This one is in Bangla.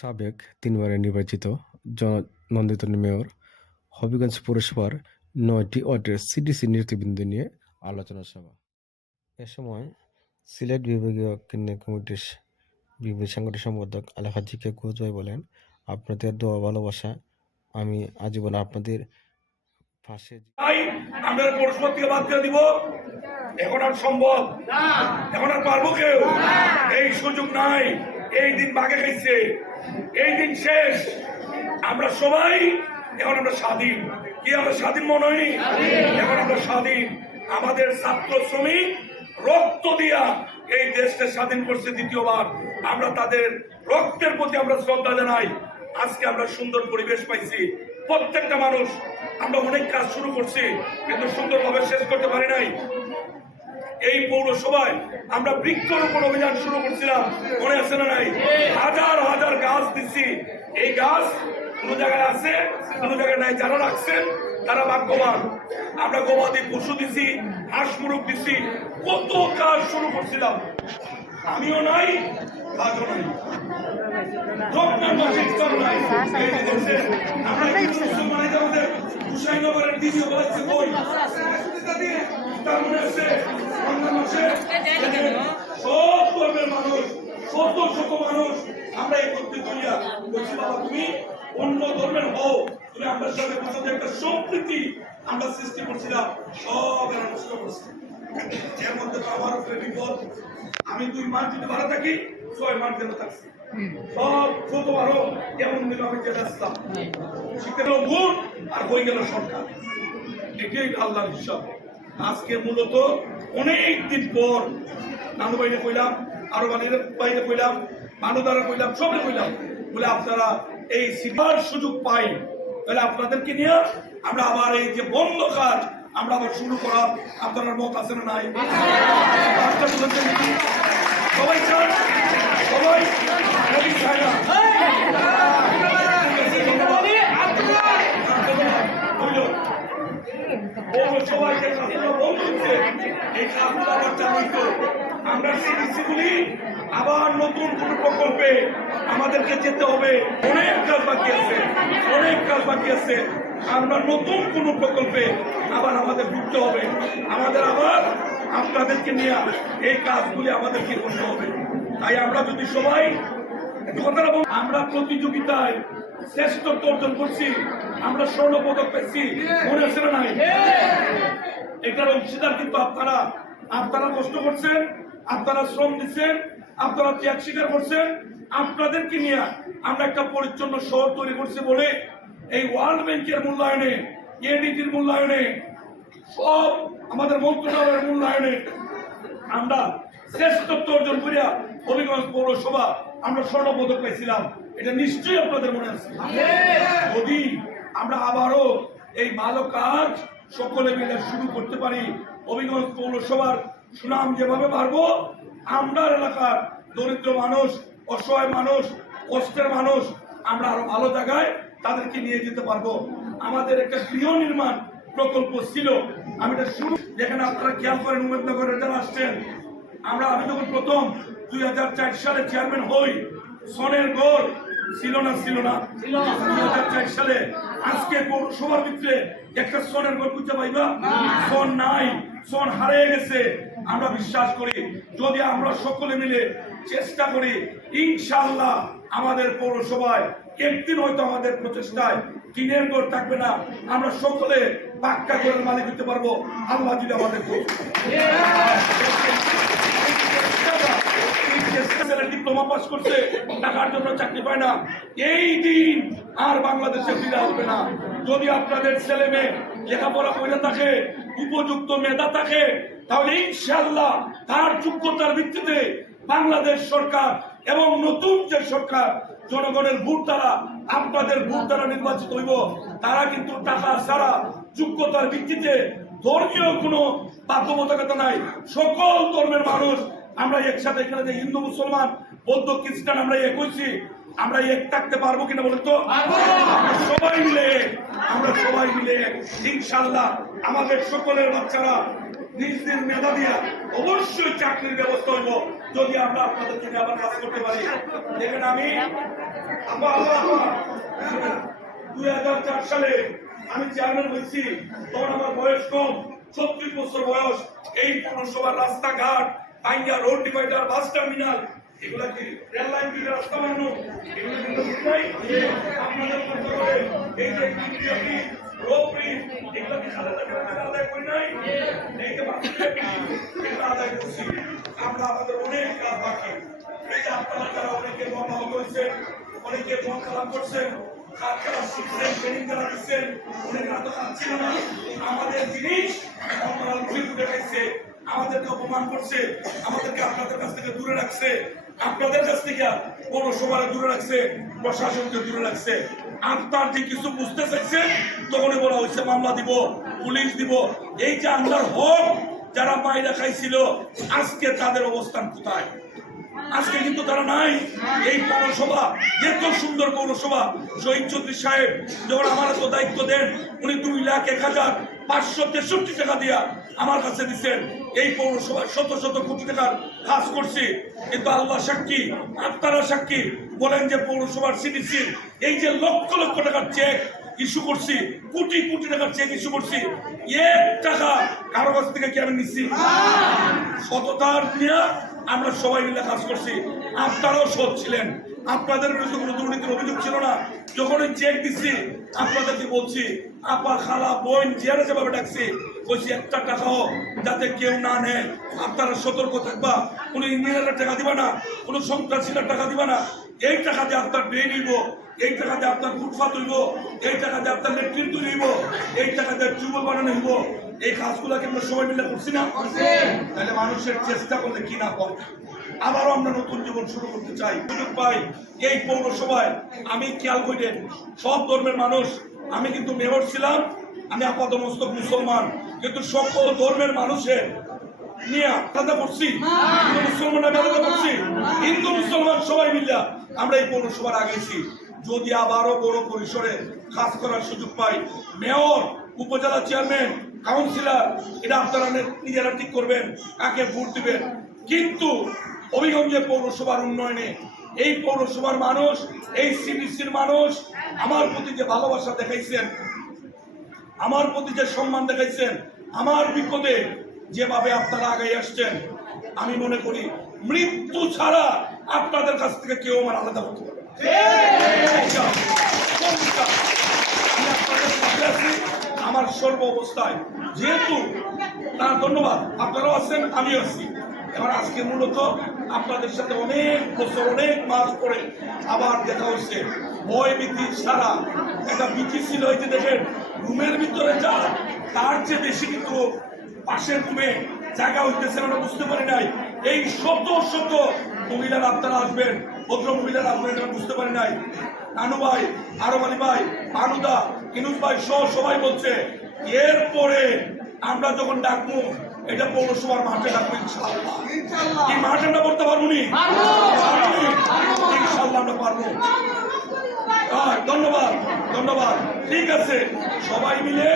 সাবেক ৩ বারের নির্বাচিত জননন্দিত মেয়র হবিগঞ্জ পৌরসভার ৯টি ওয়ার্ডের সিডিসি নেতৃবৃন্দ নিয়ে আলোচনা সভা। এ সময় সিলেট বিভাগীয় কেন্দ্রীয় কমিটির বিভাগীয় সাংগঠনিক সম্পাদক আলহাজি কে কুজভাই বলেন, আপনাদের দোয়া ভালোবাসা আমি আজীবন আপনাদের পাশে। আমরা পৌরসভা থেকে বাদ দিয়ে দিব, এখন আর সম্ভব, এখন আর পারবো কেউ? এই সুযোগ নাই। এই দিন বাগে খাইছে, এই দিন শেষ। আমরা সবাই এখন আমরা স্বাধীন। কি আমরা স্বাধীন মনে হয়? এখন আমরা স্বাধীন। আমাদের ছাত্র শ্রমিক রক্ত দিয়া এই দেশকে স্বাধীন করছে দ্বিতীয়বার। আমরা তাদের রক্তের প্রতি আমরা শ্রদ্ধা জানাই। আজকে আমরা সুন্দর পরিবেশ পাইছি। প্রত্যেকটা মানুষ আমরা অনেক কাজ শুরু করছি, কিন্তু সুন্দরভাবে শেষ করতে পারি নাই। এই পৌরসভায় আমরা বৃক্ষরোপণ অভিযান শুরু করছিলাম, মনে আছে না নাই? হাজার হাজার গাছ দিচ্ছি। এই গাছ কোন জায়গায় আছে, কোন জায়গায় নাই। যারা রাখছেন তারা ভাগ্যবান। আমরা গবাদি পশু দিছি, হাঁস মুরগ দিছি, কত কাজ শুরু করছিলাম। আমিও নাই, কাজও নাই। হুসাইনগরের দিদি বলেছে বই সব ধর্মের মানুষ, শত শত মানুষ আমরা একত্রিত হইয়া বলছি, বাবা তুমি অন্য ধর্মের হও, তুমি আমরা সাথে বসাতে একটা সম্প্রীতি আমরা সৃষ্টি করছিলাম, সব এরা নষ্ট করছে। এর মধ্যে তো আমার উপরে বিপদ। আমি 2 মাস যদি ভালো থাকি, 6 মাস যেন থাকছি। সব ছোট বড় কেমন দিল আমি চলে আসতাম। শিখতে গেল ভোট আর হয়ে গেল সরকার। এটাই আল্লাহর হিসাব। আজকে মূলত অনেক দিন পর নানু বাইরে কইলাম, আরো বাইরে কইলাম, মানুদারা কইলাম, সবে কইলাম, বলে আপনারা এই সিটার সুযোগ পাই, তাহলে আপনাদেরকে নিয়ে আমরা আবার এই যে বন্ধ কাজ আমরা আবার শুরু করার আপনার মত আছে না নাই? সবাই চান, সবাই চায় না। আমরা সিডিসিগুলি আবার নতুন কোন প্রকল্পে আমাদেরকে যেতে হবে। অনেক কাজ বাকি আছে, অনেক কাজ বাকি আছে। আমরা নতুন কোন প্রকল্পে আবার আমাদের ঢুকতে হবে। আমাদের আবার আপনাদেরকে নিয়ে এই কাজগুলি আমাদেরকে করতে হবে। তাই আমরা যদি সবাই কথাটা বল, আমরা প্রতিযোগিতায় শ্রেষ্ঠত্ব অর্জন করছি, আমরা স্বর্ণ পদক পেয়েছি, মনে আছে না নাই? এটার অংশীদার কিন্তু আপনারা। আপনারা কষ্ট করছেন, আপনারা শ্রম দিচ্ছেন, আপনারা ত্যাগ স্বীকার করছেন। আপনাদেরকে নিয়ে আমরা একটা পরিচ্ছন্ন শহর তৈরি করছি বলে এই ওয়ার্ল্ড ব্যাংকের মূল্যায়নে, এডিটির মূল্যায়নে, সব আমাদের মন্ত্রণালয়ের মূল্যায়নে আমরা শ্রেষ্ঠত্ব অর্জন করিয়া হবিগঞ্জ পৌরসভা আমরা স্বর্ণ পদক পেয়েছিলাম। এটা নিশ্চয়ই আপনাদের মনে আছে। যদি আমরা আবারও এই ভালো কাজ সকলে মিলে শুরু করতে পারি, হবিগঞ্জ পৌরসভার সুনাম যেভাবে বাড়বো, আমরা এলাকার দরিদ্র মানুষ, অসহায় মানুষ, কষ্টের মানুষ আমরা আরো ভালো জায়গায় তাদেরকে নিয়ে যেতে পারবো। আমাদের একটা গৃহ নির্মাণ প্রকল্প ছিল, আমি এটা শুরু, যেখানে আপনারা খেয়াল করেন উমেদনগরের যারা আসছেন, আমি যখন প্রথম 2004 সালে চেয়ারম্যান হই, সনের ঘর ছিল না 2004 সালে। আজকে পৌরসভার ভিতরে একটা সনের ঘর খুঁজে পাইবা? সন নাই, সন হারিয়ে গেছে। আমরা বিশ্বাস করি যদি আমরা সকলে মিলে চেষ্টা করি, ইনশাআল্লাহ আমাদের পৌরসভায় একদিন হয়তো আমাদের প্রচেষ্টায় টিনের ঘর থাকবে না, আমরা সকলে পাক্কা ঘরের মালিক হতে পারবো, আল্লাহ যদি আমাদের ডিপ্লোমা পাস করছে, টাকার জন্য চাকরি পায় না। এই দিন আর বাংলাদেশে ফিরে আসবে না। যদি আপনাদের ছেলে মেয়ে লেখাপড়া করে থাকে, উপযুক্ত মেধা থাকে, তাহলে ইনশাআল্লাহ তার যোগ্যতার ভিত্তিতে বাংলাদেশ সরকার এবং নতুন যে সরকার জনগণের ভোট দ্বারা, আপনাদের ভোট দ্বারা নির্বাচিত হইব, তারা কিন্তু টাকা ছাড়া যোগ্যতার ভিত্তিতে, ধর্মীয় কোনো বাধ্যবাধকতা নাই, সকল ধর্মের মানুষ আমরা একসাথে, এখানে যে হিন্দু মুসলমান বৌদ্ধ খ্রিস্টান আমরা এক হইছি, আমরা এক থাকতে পারবো কিনা বলুন তো? সবাই মিলে ইনশাআল্লাহ আমাদের সকলের বাচ্চারা নিজ নিজ মেধা দিয়া অবশ্যই চাকরির ব্যবস্থা হইব, যদি আমরা আপনাদেরকে আবার কাজ করতে পারি। দেখেন আমি 2004 সালে আমি চেয়ারম্যান হয়েছি, তখন আমার বয়স কম, 36 বছর বয়স। এই পৌরসভার রাস্তাঘাট, পাইঙ্গা রোড ডিভাইডার, বাস টার্মিনাল, এগুলা কি রেল লাইন দিয়ে রাস্তা বানানো, এগুলো কিন্তু নাই। আপনাদের মতো করে এই যে বিজেপি রোপরি, এগুলো কি খালেদা জিয়া আদায় করি নাই? এই যে বাসের এগুলো আদায় করছি। আমরা আমাদের অনেক কাজ বাকি। এই যে আপনারা যারা অনেকে মহামারী করেছেন, অনেকে মন খারাপ করছেন, কাজ করা শিখছেন, ট্রেনিং করা দিচ্ছেন, অনেক এত কাজ ছিল না। আমাদের জিনিস আপনারা ঘুরে ঘুরে খাইছে, আমাদেরকে অপমান করছে, আমাদেরকে আপনাদের কাছ থেকে দূরে রাখছে, আপনাদের কাছ থেকে পৌরসভারে দূরে রাখছে, প্রশাসনকে দূরে রাখছে। আপনার যে কিছু বুঝতে চাইছেন, তখনই বলা হয়েছে মামলা দিব, পুলিশ দিব। এই যে আমলার হক যারা মাইরা খাইছিল, আজকে তাদের অবস্থান কোথায়? আজকে কিন্তু তারা নাই। এই পৌরসভা, এত সুন্দর পৌরসভা, শহীদ চৌধুরী সাহেব যখন আমার তো দায়িত্ব দেন, উনি 2,01,563 টাকা দিয়া আমার কাছে দিচ্ছেন। এই পৌরসভায় শত শত কোটি টাকার কাজ করছি, কিন্তু আল্লাহ সাক্ষী, আপনারা সাক্ষী, বলেন যে পৌরসভার সিডিসি এই যে লক্ষ লক্ষ টাকার চেক ইস্যু করছি, কোটি কোটি টাকার চেক ইস্যু করছি, 1 টাকা কারো কাছ থেকে কি আমি নিচ্ছি? সততার নিয়ে আমরা সবাই মিলে কাজ করছি। আপনারাও সৎ ছিলেন, আপনাদের বিরুদ্ধে কোনো দুর্নীতির অভিযোগ ছিল না। যখন ওই চেক দিচ্ছি, আপনাদেরকে বলছি, আপা, খালা, বোন, জিয়ারা যেভাবে ডাকছি, বলছি 1 টাকাও যাতে কেউ না নেয়, আপনারা সতর্ক থাকবা। কোনো ইঞ্জিনিয়ারের টাকা দিবা না, কোনো সন্ত্রাসীরা টাকা দিবা না। এই টাকা দিয়ে আপনার ড্রেন হইব, এই টাকা দিয়ে আপনার ফুটপাথ হইব, এই টাকা দিয়ে আপনার ল্যাট্রিন তৈরি হইব, এই টাকা দিয়ে টিউবওয়েল বানানো হইব। এই কাজগুলোকে আমরা সবাই মিলে করছি না? তাহলে মানুষের চেষ্টা করলে কি না করে। আবারও আমরা নতুন জীবন শুরু করতে চাই, সুযোগ পাই এই পৌরসভায়। আমি খেয়াল করেন, সব ধর্মের মানুষ, আমি কিন্তু মেয়র ছিলাম, আমি আপাতমস্তক মুসলমান, কিন্তু সকল ধর্মের মানুষের নিয়ে আলাদা করছি, হিন্দু মুসলমান আলাদা করছি, হিন্দু মুসলমান সবাই মিলে আমরা এই পৌরসভার আগেছি। যদি আবারও বড় পরিসরে কাজ করার সুযোগ পাই, মেয়র, উপজেলা চেয়ারম্যান, কাউন্সিলর, এটা আপনারা নিজেরা ঠিক করবেন কাকে ভোট দিবেন। কিন্তু অভিগঞ্জে পৌরসভার উন্নয়নে এই পৌরসভার মানুষ, এই সিডিসির মানুষ আমার প্রতি যে ভালোবাসা দেখাইছেন, আমার প্রতি যে সম্মান দেখাইছেন, আমার বিপদে যেভাবে আপনারা আগে আসছেন, আমি মনে করি মৃত্যু ছাড়া আপনাদের কাছ থেকে কেউ আমার আলাদা হতে পারে। আমার সর্ব অবস্থায় যেহেতু তার ধন্যবাদ, আপনারাও আছেন, আমিও আছি। এবার আজকে মূলত আপনাদের সাথে অনেক বছর, অনেক মাস পরে আবার দেখা হচ্ছে। ভয় ভীতি ছাড়া একটা ভীতি ছিল, এই যে দেখেন রুমের ভিতরে যা, তার চেয়ে বেশি কিন্তু পাশের রুমে জায়গা হইতেছে, আমরা বুঝতে পারি নাই। এই শত শত মহিলারা আপনারা আসবেন, ভদ্র মহিলারা আসবেন, আমরা বুঝতে পারি নাই। নানু ভাই, আরব আলী ভাই, আনুদা, ইনুস ভাই সহ সবাই বলছে, এরপরে আমরা যখন ডাকবো, এটা পৌরসভার মাঠে ডাকবো ইনশাআল্লাহ। এই মাঠে আমরা করতে পারবো নি? ইনশাআল্লাহ আমরা পারবো। ধন্যবাদ, ধন্যবাদ। ঠিক আছে, সবাই মিলে